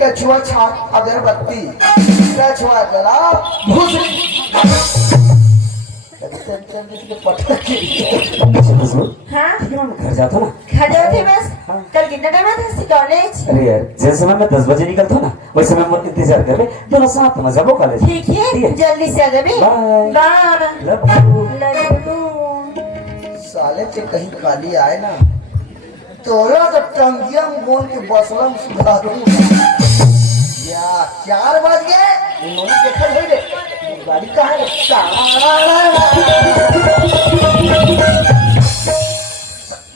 कछुआ छाप अगरबत्ती कछुआ जला हाँ घर जाता ना। घर जाते बस। कल कितना टाइम था कॉलेज? अरे यार जिस समय मैं 10 बजे निकलता हूँ ना वही समय मैं इंतजार कर दोनों साथ में जाबो कॉलेज। ठीक है जल्दी से आ जाबे। Bye bye love you. साले के कहीं खाली आए ना तोरा तो टंगिया बोल के बसलम सुधारू या 4 बज गए इन्होंने देखा नहीं रे गाड़ी कहाँ है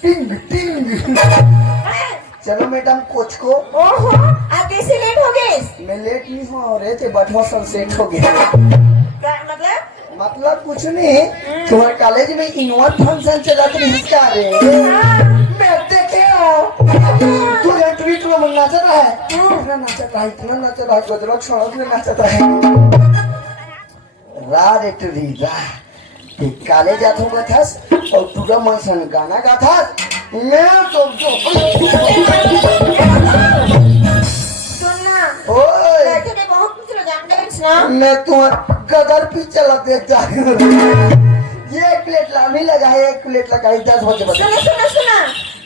टिंग टिंग। चलो मैडम कोच को। ओहो आप कैसे लेट हो गए? मैं लेट नहीं हुआ रहे थे बटवा सब सेट हो गया। मतलब कुछ नहीं तुम्हारे कॉलेज में इनोवा फंक्शन चला तो इसका रे मैं देखे तू एंट्री तो मन नाच रहा है इतना नाच रहा है गोदरा छोड़ में नाच रहा है रा रे तू रा ते कॉलेज जाता हूँ था और पूरा मनसन गाना गा था मैं तो सुनना ओए लड़के ने बहुत कुछ लगाना मैं तुम्हारा गदर भी चला देख जा ये एक प्लेट लामी लगा है एक प्लेट लगाई 10 बजे बजे। सुना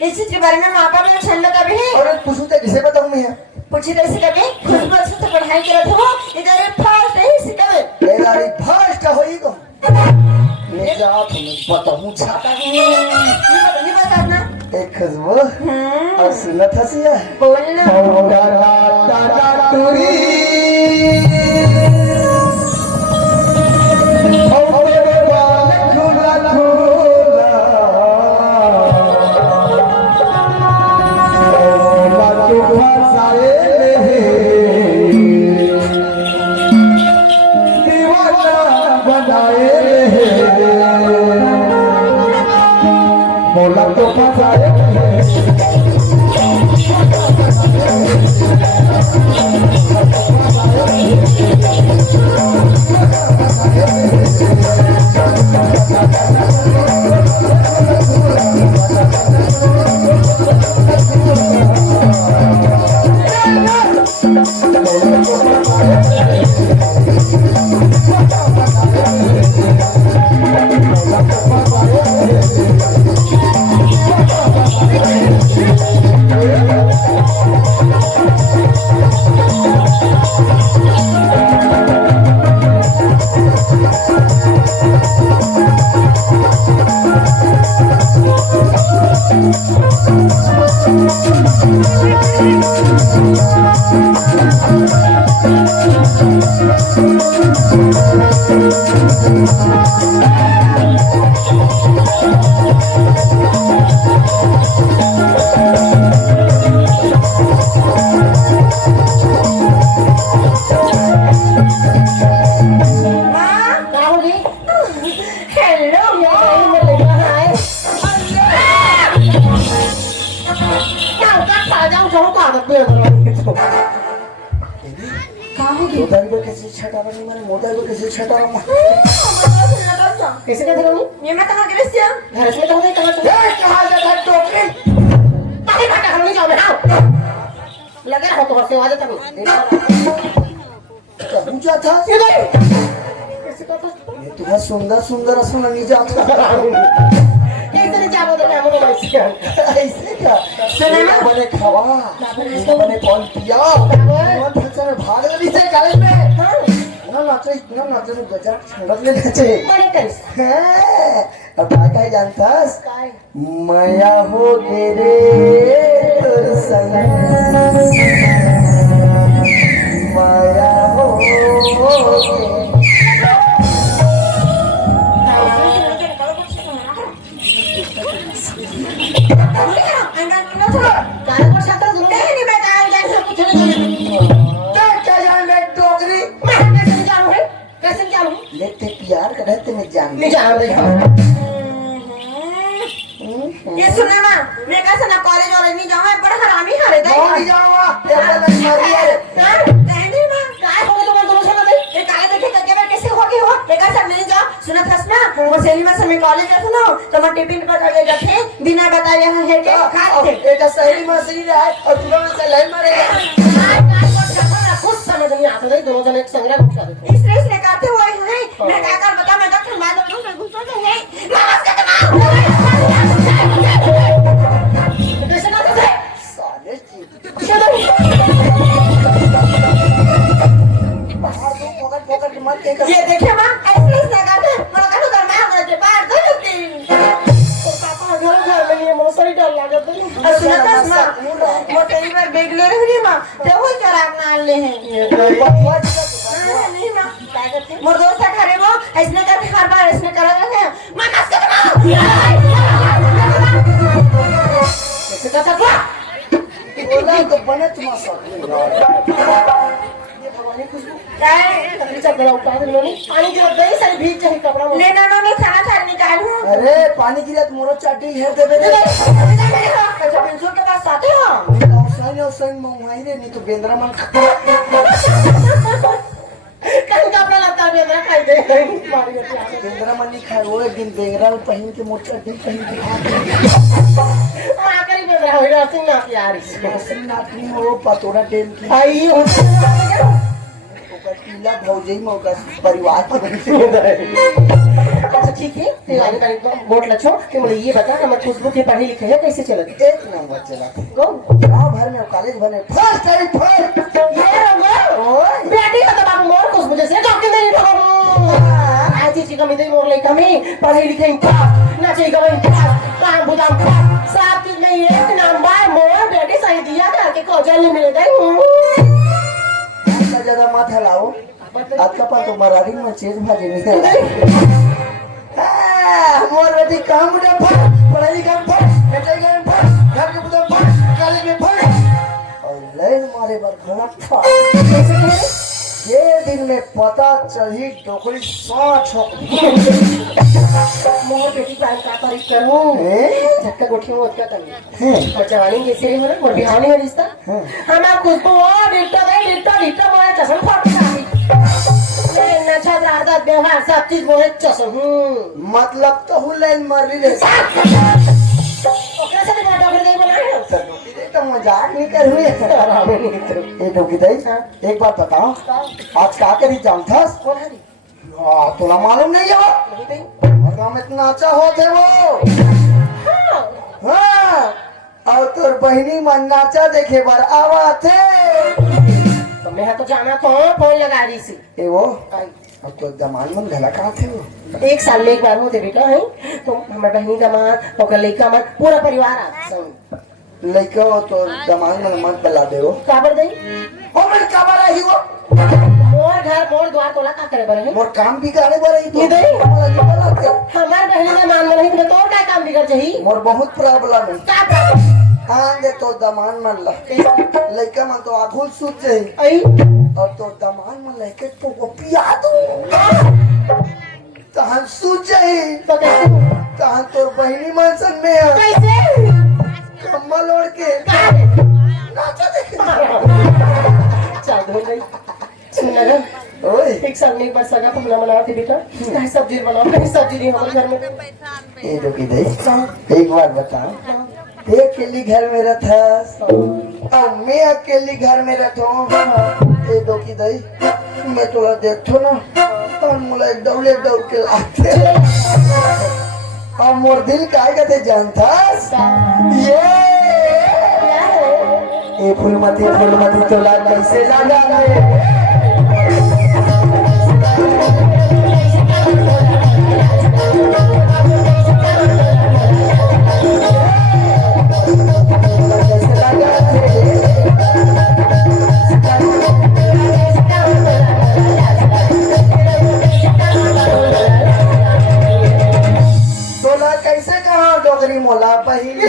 इस चीज के बारे में मापा में ठंडा का भी है और पूछूं तो किसे बताऊं मैं पूछी कैसे कभी खुद बस तो पढ़ाई करत हो इधर फास्ट है सिखावे ये गाड़ी फर्स्ट होई को मैं जा तुम्हें बताऊं छाता नहीं बता ना एक खुशबू और सुनत हसिया बोलना तो फसाए कैसे कहते हो ये मैं कहां गिरे सिया घर से तो कहां तुम ये कहां जाता टोकरी पानी भाटा हम नहीं जाओ बेटा लगे हो तो से आ जाता क्या पूछा था कैसे कहता ये तुम्हारा सुंदर सुंदर सुना नहीं जाता कैसे नहीं जाओ तो मैं वो ऐसे क्या सुना ना बने खावा बने कौन पिया कौन फंक्शन में भाग रही थे कॉलेज में इतना नाचे गजब छंगत ले नाचे बड़े टेंस है अब काय जानतास माया हो गे रे तोर संग माया हो गे लेते प्यार करते मैं जान नहीं जान देखो ये सुना ना मैं कैसे ना कॉलेज और नहीं जाऊं मैं बड़ा हरामी हारे दे नहीं जाऊंगा तेरे में मारी है हां कहने मां काय हो तुम दोनों से दे ये काले देखे करके मैं कैसे होगी हो मैं कैसे नहीं जा सुना था ना वो सेली में समय कॉलेज जाता ना तो मैं टिफिन पर ले जाते बिना बताए यहां है के खाते बेटा सही में सही रहा और तुम से लाइन मारेगा आता नहीं दोनों जने एक संग रख उठा देते इसने करते हुए हैं मैं क्या कर बता मैं डॉक्टर मार दूं मैं घुसो तो है नमस्कार कैसे ना कैसे साले चीज चलो बाहर तो पकड़ के मत के ये देखिए मां ऐसे लगाते मला का घर में हमरा के बाहर दो लोग और पापा घर में नहीं मोसरी डर लागत है सुनत मां मोटे बार बेग ले रही मां ते वो चराग ना ले हैं नहीं मां क्या करते मोर दोस्त खरे वो ऐसे करके हर बार ऐसे करा रहे हैं मां कस के कैसे का सकला बोला तो बने तुम सब ये भगवान कुछ काय तकलीफ चला उठा दे लोनी पानी की दही सारी भीग चाहिए कपड़ा में लेना ना मैं खाना खा निकालूं अरे पानी गिरा तो मोरो चाटी हेर देबे रे अच्छा पेंसुल के पास आते हो औसन मंगाई रे नहीं तो बेंद्रा मन कहीं कपड़ा लगता है मेरा खाई दे मारी होती है बेंद्रा मन नहीं खाए वो एक दिन बेंद्रा में पहन के मोर चाटी पहन के मां करी मेरा हो रहा सिंह ना यार सिंह नातनी हो पतोरा टेम की आई हो ओकर पीला भौजई में ओकर परिवार अच्छा ठीक है ते वाले का एकदम बोट लछो कि मुझे ये बता कि मैं खुशबू के पढ़े लिखे है कैसे चलत एक नंबर चला गो गांव भर में कॉलेज बने फर्स्ट टाइम फर्स्ट ये रंगो ओए बेटी का तो बाबू मोर खुशबू जैसे डॉक्टर नहीं ठगो आज चीज कमी दे मोर लइका में पढ़े लिखे नाचे गवन काम बुदाम सब चीज में एक नंबर मोर बेटी सही दिया करके खोजल नहीं मिल गई इतना ज्यादा मत हिलाओ आपका पास तो मराठी में चीज भाजी नहीं है मोर बेटी काम उठा फट पढ़ाई लिखाई फट बेटे गए फट घर के बुदा फट कॉलेज में फट और लाइन मारे पर घोड़ा फट ये दिन में पता चली टोकरी 100 ठोक मोर बेटी पान का तारीफ करूं झटका गोठी में उसका तंग और जवानी कैसे हो रहा मोर बिहाव नहीं है रिश्ता हमार खुशबू ओ डिट्टा मोर चसन फट गई ये नचा दादा व्यवहार सब चीज मोर चसन मतलब तो हूँ लाइन मार ली रे ओकरा से भी डॉक्टर नहीं बनाए तो मजाक नहीं कर हुए ये डोकी दई एक बार बताओ आज क्या करी जाऊं था थोड़ा मालूम नहीं है गाँव में इतना अच्छा होते वो हाँ और तोर बहनी मन नाचा देखे बार आवा थे तो मैं तो जाना तो फोन लगा रही सी ए वो अब तो दमान मन घला कहाँ थे वो एक साल में एक बार होते बेटा है तो हमारे बहनी दामाद और लड़का मत पूरा परिवार आता संग लड़का हो तो दमान मन मत बला दे वो काबर दई ओ मैं काबर आई वो मोर घर मोर द्वार तोला का करे बरे मोर काम भी करे बार ही ये दई तो हमार बहनी ने मान नहीं तो तोर का काम बिगड़ जही मोर बहुत प्रॉब्लम है का प्रॉब्लम आंगे तो दमान मन ला लड़का मन तो आघुल सूत जाई आई और तो दमान मन लड़के तो वो पिया दो तहन सूत जाई तो कैसे तहन तो बहनी मन सन में है कैसे कम्बल ओढ़ के का नाचा देखे चल दो गई सुन ना ओए एक साल में एक बार सगा पकना बनाओ थे बेटा कहीं सब्जी बनाओ कहीं सब्जी नहीं हमारे घर में ये जो की दे एक बार बताओ एक अकेली घर में रहता और मैं अकेली घर में रहता ये दो की दई मैं तोला देखो ना तो मुला एक दौड़ के लाते और मोर दिल काय कहते जानता ये फूलमती तोला कैसे लगा रे डोगरी मोला पहले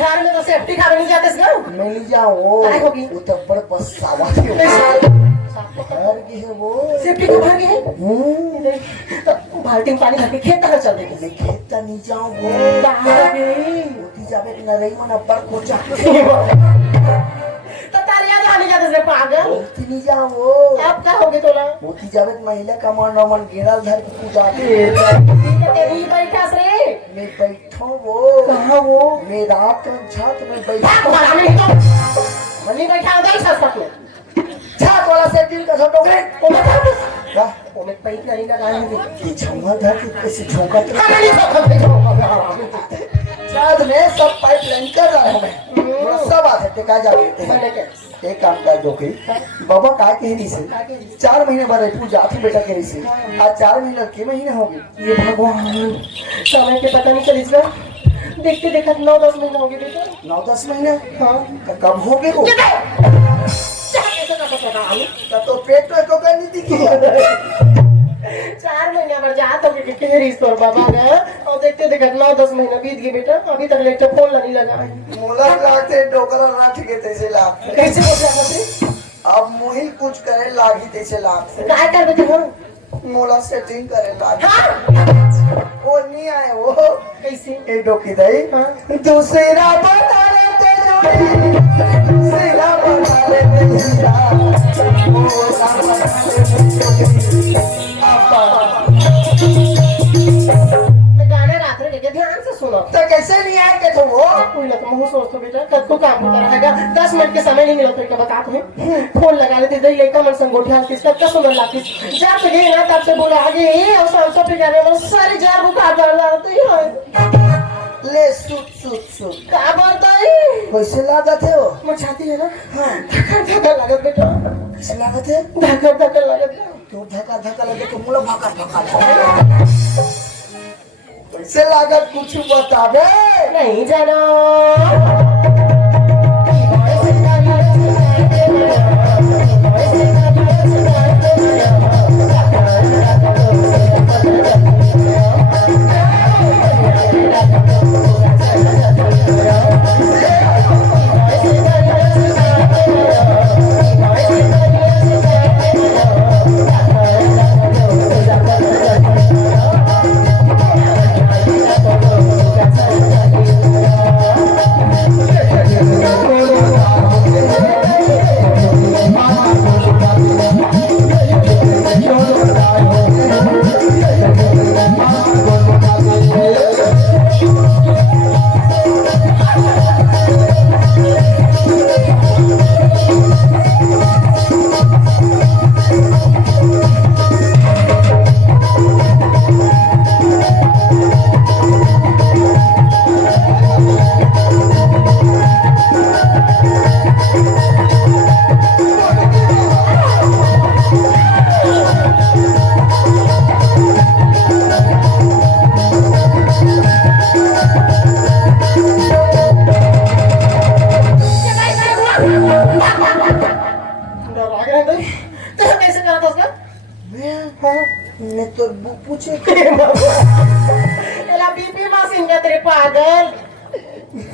घर में तो सेफ्टी खा नहीं जाते ना मिल जाओ काय होगी वो तो बड़ पछतावा है घर की है वो सेफ्टी को भर गए तो बाल्टी में पानी भर के खेत तक चल देंगे मैं खेत नहीं जाऊं वो बाहर गई मोती जावे न रही मन अब्बर कोचा तो तारिया जाने जाते से पागल मोती नहीं जाऊं वो अब क्या होगे तोला मोती जावे महिला का मन गिरल धर के पूजा तेरी बैठा रे मैं बैठो वो कहां वो मैं रात में छत में बैठा नहीं तो मनी बैठा उधर छत में वाला सेटिंग का सब डोगरे का ओमे पैक नहीं लगाए हैं ये झोंका था कि कैसे झोंका तो खाना नहीं खाता शायद ने सब पाइपलाइन कर रहा है मैं सब आते थे का जाते मैंने हैं क्या एक काम कर दो कि बाबा काय कह रही से 4 महीने बाद पूजा थी बेटा कह रही से आज 4 महीने के महीने हो गए ये भगवान समय के पता नहीं चली इसका देखते देखते 9-10 महीने हो गए बेटा 9-10 महीने हाँ तो कब हो गए वो तो पेट तो नहीं दिखी 4 महीने पर जात हो के केरी तोर बाबा ने और देखते देखते 9-10 महीना बीत गए बेटा अभी तक लेट फोन नहीं लगा मोला लागते डोकरा राठ के तैसे लागते कैसे हो गया करते अब मोही कुछ करे लागी तैसे लागते काय कर देते हो मोला सेटिंग करे लागी हाँ वो नहीं आए वो कैसे ए डोकी दई हाँ दूसरा बता लेते जोड़ी दूसरा बता लेते जिंदा वो बता लेते आपा मैं गाने रात में लेके ध्यान से सुनो तो कैसे नहीं आए के तो वो कोई ना तुम सोच तो बेटा कद को काम होता रहेगा 10 मिनट के समय नहीं मिला तो क्या बता तुम्हें फोन लगा लेते दही लेकर मन संगोठिया किसका क्या सुंदर लाती जब से गए ना तब से बोला आगे और सांसों पे जाने में सारी जार बुखार कर लाते ही ले सुत क्या बोलता है कैसे लागत है वो मुझाती है ना हाँ धक्का लागत बेटा कैसे लागत है धक्का लागत तू धक्का लगे तो मुला धक्का कैसे लागत कुछ बतावे नहीं जानो मैं तो पूछे एला बीपी मशीन का तेरे पागल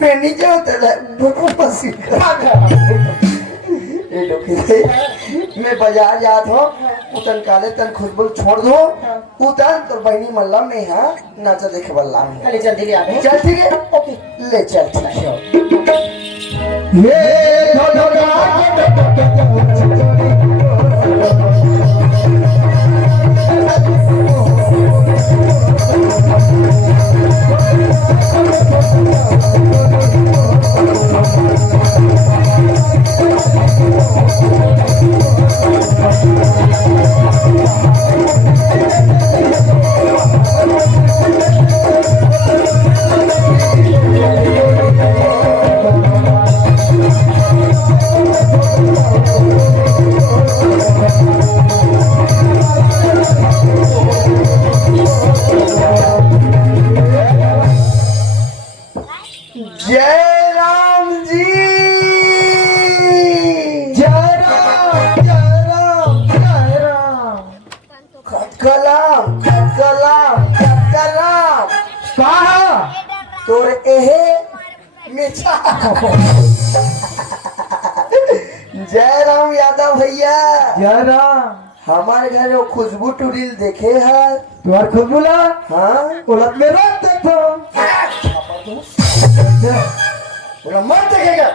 मैं नहीं जानता बुकु पसी ये डोकी दे मैं बाजार जात हो उतन काले तन खुशबू छोड़ दो उतन तो बहनी मल्ला में हां नाचा देखे वाला चल जल्दी ले आ चल ठीक है ओके ले चल ठीक है ये जय राम जी जय राम जय राम जय राम खटकलाम कहा तोर एहे मिछा जय राम यादव भैया जय राम हमारे घर वो खुशबू टूरिल देखे है तुम्हार खुशबू ला हाँ उलट में रख देखो बोला मत देखेगा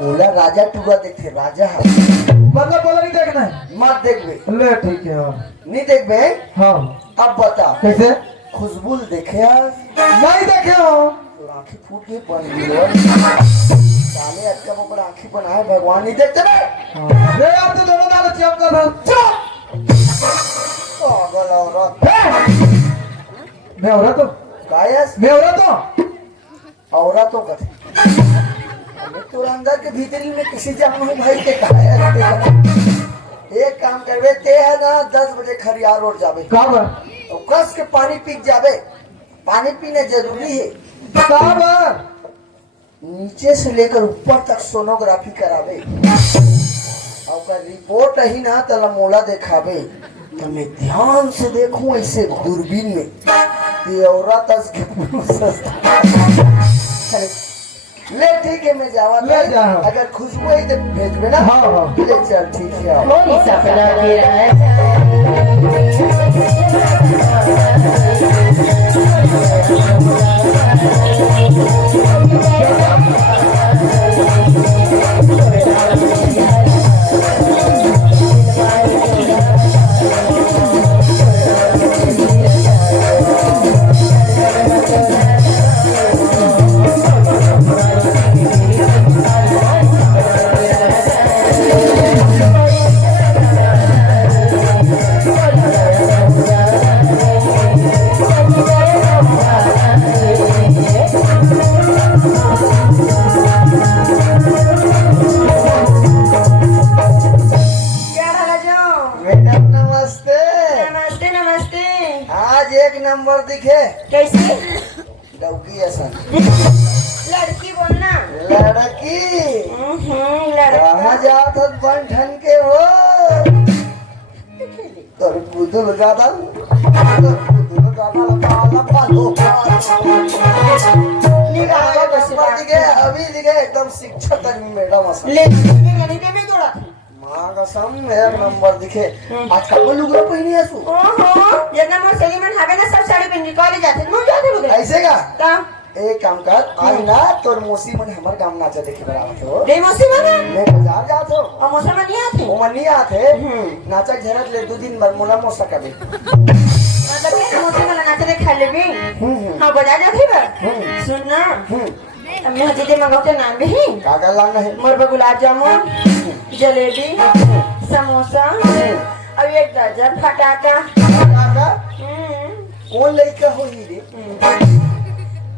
बोला राजा टूगा देखे राजा मतलब बोला नहीं देखना है मत देखबे ले ठीक है हाँ नहीं देखबे हाँ अब बता कैसे खुशबू देखे है नहीं देखे हो आँखें फूट गई बन गई साले अटका वो बड़ा आंखी बनाए भगवान नहीं देखते ना रे यार तू दोनों दाल चिपका था पागल औरत मैं औरत तो गायस मैं औरत तो औरतों का हमें तो अंदर के भीतरी में किसी जान हूँ भाई के कहा एक काम करवे ते है ना 10 बजे खरियार रोड जावे कब तो कस के पानी पी जावे पानी पीना जरूरी है कब नीचे से लेकर ऊपर तक सोनोग्राफी करावे और रिपोर्ट ही ना तला मोला दिखावे तो मैं ध्यान से देखूं ऐसे दूरबीन में ये औरत ले ठीक है मैं जावा ले जाओ। अगर खुशबू है तो भेजबे ना हाँ, हाँ। ले चल ठीक है मोरी सपना मेरा है क्या हाल है जो? मैडम नमस्ते नमस्ते नमस्ते। आज एक नंबर दिखे कैसे? डौकी ऐसा लड़की बोलना। लड़की कहाँ लड़का। जात हत बन ठन के हो तोर बुदुल गादा काला पालो निकालो कैसे बात दिखे अभी दिखे एकदम शिक्षक मैडम असन ले गणित में जोड़ा। माँ कसम एक नंबर दिखे आज कब लुगड़ा पहनी है तू ओहो जितना मोर सेलिमन हवे ना सब साड़ी पहन के कॉलेज जाते मोर जाते बुदे। ऐसे का ता एक काम कर आज ना तोर मौसी मन हमर गांव नाचा देखे बराबर हो रे मौसी माना मैं बाजार जात हो और मौसम नहीं आते। वो मन नहीं आते नाचा झरत ले 2 दिन बाद मोला मौसा कबे मतलब के मौसी वाला नाचे दे खा लेबी। हां बजा जाते बा। सुन ना हमने हजी दे मंगाते नाम भी काका लाना है मोर पर गुलाब जामुन जलेबी समोसा और एक दर्जन फटाका। काका कौन लड़का हो ही रे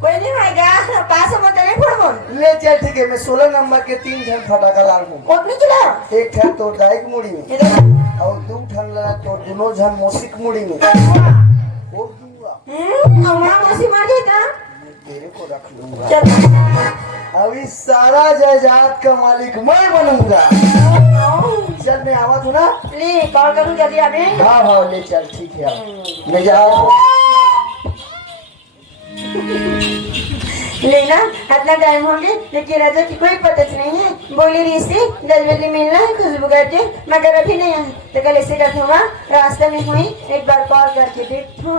कोई नहीं आएगा पास मत नहीं पड़बो। ले चल ठीक है मैं 16 नंबर के 3 जन फटाका लाल हूँ कोटनी चला एक ठन तोड़ दाइक मुड़ी में इधर और 2 ठन ला तोड़ दोनों जन मोसिक मुड़ी में वो दूंगा हमारा मौसी मार देता। मैं तेरे को रख लूंगा चल अभी सारा जायदाद का मालिक मैं बनूंगा चल मैं आवा तू ना ले कॉल करूं जल्दी आवे। हाँ हाँ ले चल ठीक है अब मैं जा रहा हूँ लेना इतना टाइम हो गया लेकिन राजा की कोई पता नहीं है। बोली रही से जल्दी मिलना है खुशबू करके मगर अभी नहीं है तो कल ऐसे करते हुआ रास्ते में हुई एक बार कॉल करके देखो।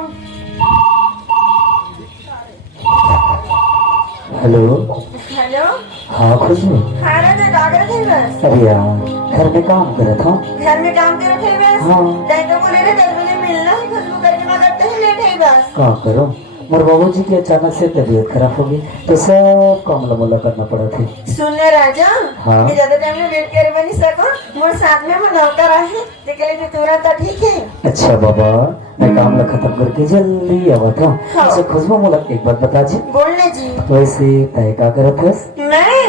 हेलो हेलो हाँ खुशबू हाँ राजा डॉक्टर थे बस अरे यार घर में काम कर रहा था घर में काम करे थे बस। हाँ। तो बोले रहे 10 बजे मिलना है खुशबू करके मगर तो ही लेट है बस। क्या करो मोर बाबू जी की अचानक से तबीयत खराब हो गई तो सब काम लमोला करना पड़ा थी। सुन ले राजा हाँ। कि ज्यादा टाइम में वेट करे बनी सको मोर साथ में मनौकर है लेकिन लिए तुरंत ठीक है। अच्छा बाबा मैं काम ला खत्म करके जल्दी आवा था। हाँ। अच्छा खुशबू मोला एक बात बता जी बोलने जी वैसे तय का करत हस मैं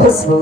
खुशबू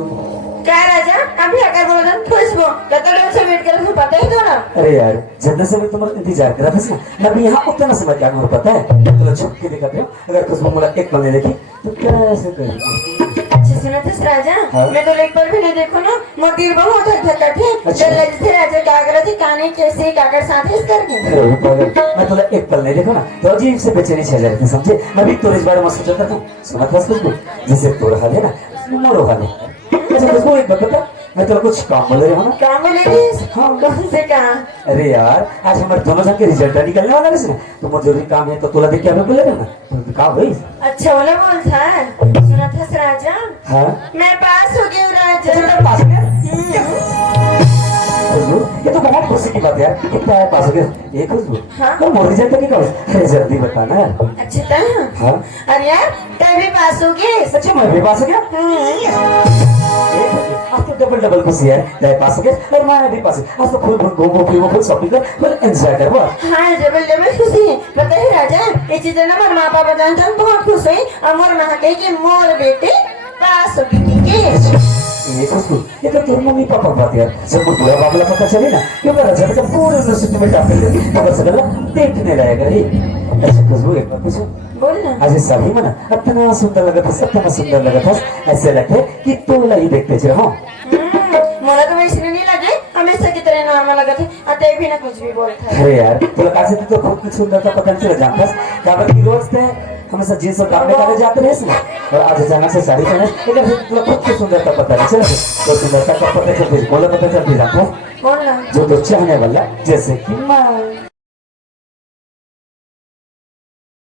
काय राजा अभी अगर बोला खुशबू कतड़ों से वेट कर पता ही थोड़ा अरे यार जितना समय तुम्हारा इंतजार कर रहा था ना मैं भी यहाँ उतना समय क्या मुझे पता है तो छुप के देखा था अगर खुशबू मुझे एक पल नहीं देखी तो कैसे करेगी अच्छा सुना था राजा हाँ? मैं तो एक पल भी नहीं देखो ना मोतीर बहुत हद थे अच्छा। जल्दी से राजा कागरा थी काने कैसे कागड़ साथ इस करके अरे पागल मैं तो एक पल नहीं देखा ना तो अजीब से बेचैनी छह जा रही थी समझे मैं भी तो इस बारे में सोचा था सुना था खुशबू जैसे तो रहा है ना मोरो हाल है अच्छा खुशबू एक बात बता मैं तेरे कुछ काम बोल रही हूँ ना काम में लेडीज हाँ। कौन से काम अरे यार आज हमारे दोनों जन के रिजल्ट निकलने वाला है ना तो मुझे जरूरी काम है तो तोला देख के हमें बोले ना तो काम भाई अच्छा वाला बोल था सुना था राजा हाँ मैं पास हो गई हूँ राजा अच्छा मैं पास हो गया खुशबू ये तो बहुत खुशी की बात है यार कितना है पास हो गया ये खुशबू हाँ। तो मोर रिजल्ट तो निकल अरे जल्दी बताना यार अच्छा था हाँ अरे यार तय भी पास हो गए अच्छा मैं भी पास हो गया आज तो डबल डबल खुशी है तेरे पास हो गया और मैं भी पास आज तो फुल फुल घूमो फिरो फुल शॉपिंग कर फुल एंजॉय कर बस हाँ डबल डबल खुशी है पता है राजा ये चीजें ना मेरे माँ बाप जानते हैं बहुत खुश हुई और मोर माँ कही कि मोर बेटे पास हो गए ये खुशबू ये तो तेरे मम्मी पापा की बात यार जब वो पूरा मामला पता चले ना क्योंकि राजा बेटा पूरे यूनिवर्सिटी में टॉप करके तो बस गला देखने लायक रही ऐसे खुशबू एक बात पूछो बोल ना आज सभी मना इतना सुंदर लगा था इतना सुंदर लगा था ऐसे लगते कि तोला ही देखते चलो मोला तो वैसे नहीं लगे हमेशा की तरह नॉर्मल लगा थे अतः भी ना कुछ भी बोलता है अरे यार तोला कैसे तो खुद की सुंदरता पता नहीं चला जानता काबर की रोज थे हमेशा जींस और कपड़े डाले जाते रहे ना और आज अचानक से साड़ी पहने लेकिन फिर तोला खुद की सुंदरता पता नहीं चला तो सुंदरता का पता चलती बोला पता चलती जानता बोल ना जो तो चाहने वाला जैसे कि मैं